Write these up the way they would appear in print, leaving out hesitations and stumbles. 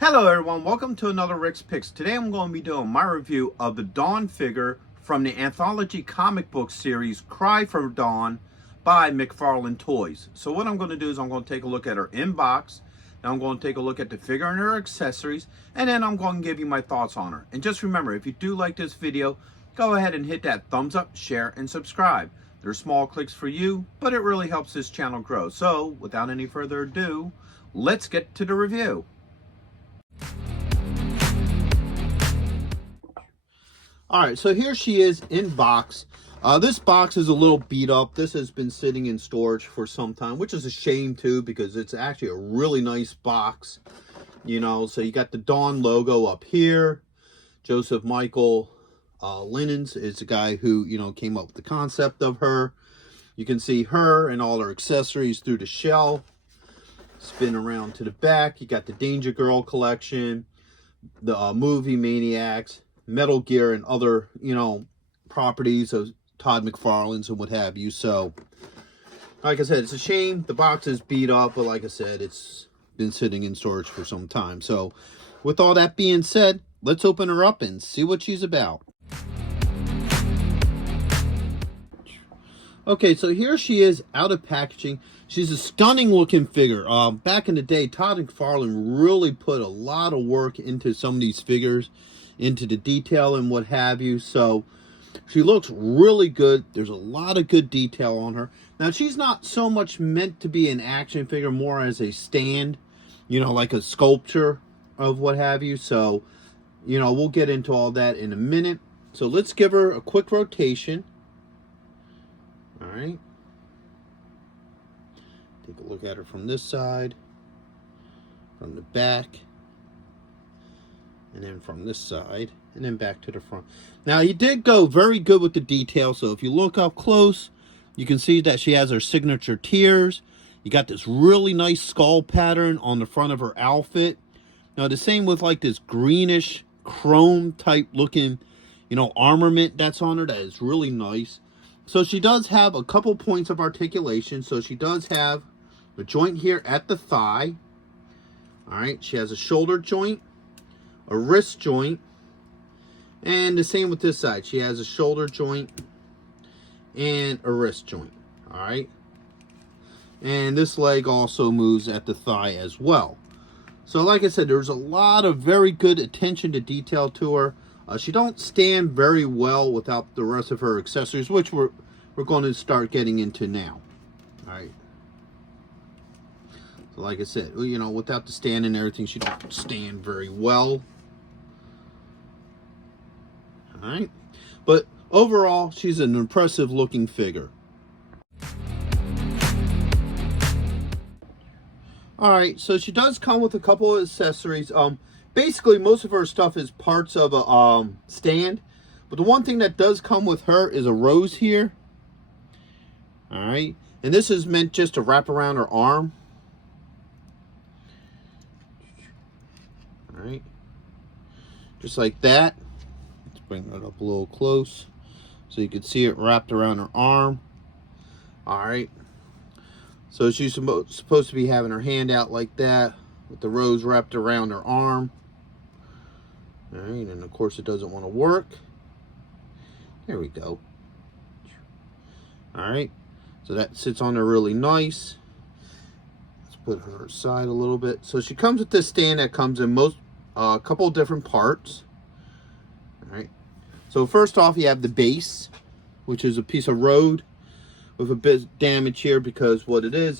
Hello everyone, welcome to another Rick's Picks. Today I'm going to be doing my review of the Dawn figure from the anthology comic book series Cry for Dawn by McFarland Toys. So what I'm going to do is I'm going to take a look at her inbox, then I'm going to take a look at the figure and her accessories, and then I'm going to give you my thoughts on her. And just remember, if you do like this video, go ahead and hit that thumbs up, share, and subscribe. They're small clicks for you, but it really helps this channel grow. So without any further ado, let's get to the review. All right, so here she is in box. This box is a little beat up. This has been sitting in storage for some time, which is a shame too, because it's actually a really nice box. You know, so you got the Dawn logo up here. Joseph Michael Linens is the guy who, you know, came up with the concept of her. You can see her and all her accessories through the shell. Spin around to the back. You got the Danger Girl collection, the movie Maniacs, Metal Gear, and other, you know, properties of Todd McFarland's and what have you. So, like I said, it's a shame the box is beat up, but like I said, it's been sitting in storage for some time. So, with all that being said, let's open her up and see what she's about. Okay, so here she is out of packaging. She's a stunning looking figure. Back in the day, Todd McFarland really put a lot of work into some of these figures, into the detail and what have you. So she looks really good. There's a lot of good detail on her. Now, she's not so much meant to be an action figure, more as a stand, you know, like a sculpture of what have you. So, you know, we'll get into all that in a minute. So let's give her a quick rotation. All right. Take a look at her from this side, from the back, and then from this side, and then back to the front. Now, he did go very good with the detail, so if you look up close, you can see that she has her signature tears. You got this really nice skull pattern on the front of her outfit. Now, the same with like this greenish chrome type looking, you know, armament that's on her that is really nice. So she does have a couple points of articulation. So she does have a joint here at the thigh. All right, she has a shoulder joint, a wrist joint, and the same with this side. She has a shoulder joint and a wrist joint. All right, and this leg also moves at the thigh as well. So like I said, there's a lot of very good attention to detail to her. She don't stand very well without the rest of her accessories, which we're going to start getting into now. All right. So like I said, you know, without the stand and everything, she don't stand very well. All right. But overall, she's an impressive looking figure. All right, so she does come with a couple of accessories. Basically, most of her stuff is parts of a stand. But the one thing that does come with her is a rose here. All right. And this is meant just to wrap around her arm. All right. Just like that. Let's bring that up a little close so you can see it wrapped around her arm. All right. So she's supposed to be having her hand out like that with the rose wrapped around her arm. All right, and of course it doesn't want to work. There we go. All right, so that sits on there really nice. Let's put her aside a little bit. So she comes with this stand that comes in a couple of different parts. All right, so first off you have the base, which is a piece of road with a bit of damage here, because what it is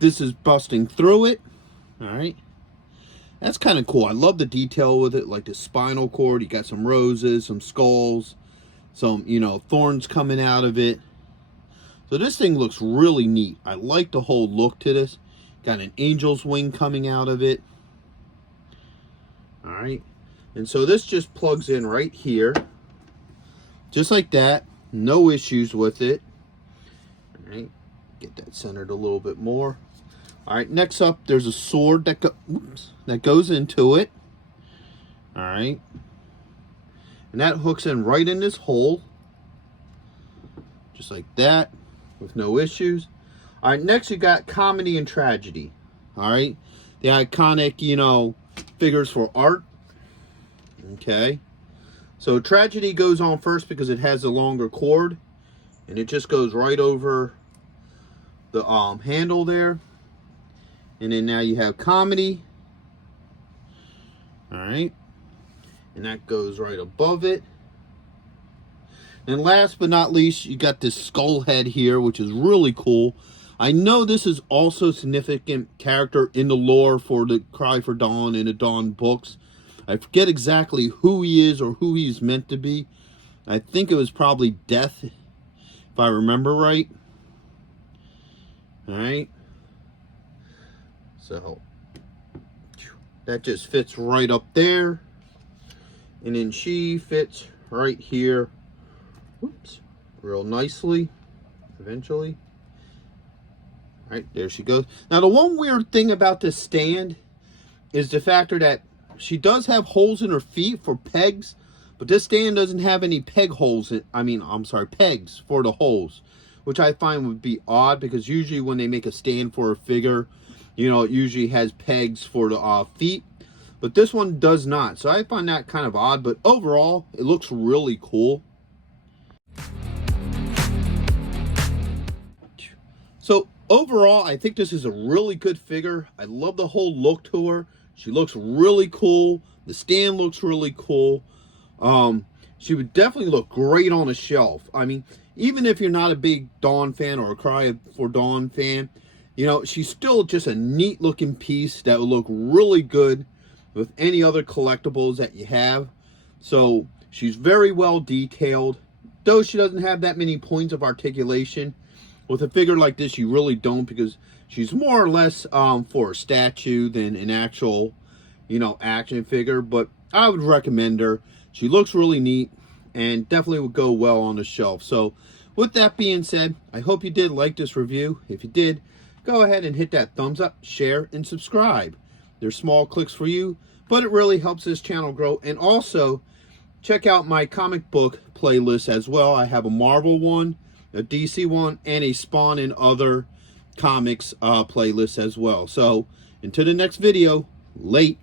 this is busting through it. All right, that's kind of cool. I love the detail with it, like the spinal cord. You got some roses, some skulls, some, you know, thorns coming out of it. So this thing looks really neat. I like the whole look to this. Got an angel's wing coming out of it. All right, and so this just plugs in right here, just like that. No issues with it. All right, get that centered a little bit more. All right, next up, there's a sword that goes into it. All right, and that hooks in right in this hole, just like that, with no issues. All right, next you got comedy and tragedy. All right, the iconic, you know, figures for art. Okay. So Tragedy goes on first because it has a longer cord. And it just goes right over the handle there. And then now you have Comedy. Alright. And that goes right above it. And last but not least, you got this skull head here, which is really cool. I know this is also a significant character in the lore for the Cry for Dawn and the Dawn books. I forget exactly who he is or who he's meant to be. I think it was probably Death, if I remember right. Alright. So, that just fits right up there. And then she fits right here. Oops. Real nicely. Eventually. Alright, there she goes. Now, the one weird thing about this stand is the factor that she does have holes in her feet for pegs, but this stand doesn't have any peg holes. Pegs for the holes, which I find would be odd because usually when they make a stand for a figure, you know, it usually has pegs for the feet, but this one does not. So I find that kind of odd, but overall, it looks really cool. So overall, I think this is a really good figure. I love the whole look to her. She looks really cool. The stand looks really cool. She would definitely look great on a shelf. I mean, even if you're not a big Dawn fan or a Cry for Dawn fan, you know, she's still just a neat looking piece that would look really good with any other collectibles that you have. So she's very well detailed. Though she doesn't have that many points of articulation, with a figure like this, you really don't, because she's more or less for a statue than an actual, you know, action figure. But I would recommend her. She looks really neat and definitely would go well on the shelf. So with that being said, I hope you did like this review. If you did, go ahead and hit that thumbs up, share, and subscribe. They're small clicks for you, but it really helps this channel grow. And also, check out my comic book playlist as well. I have a Marvel one, a DC one, and a Spawn and other comics playlist as well. So until the next video, late.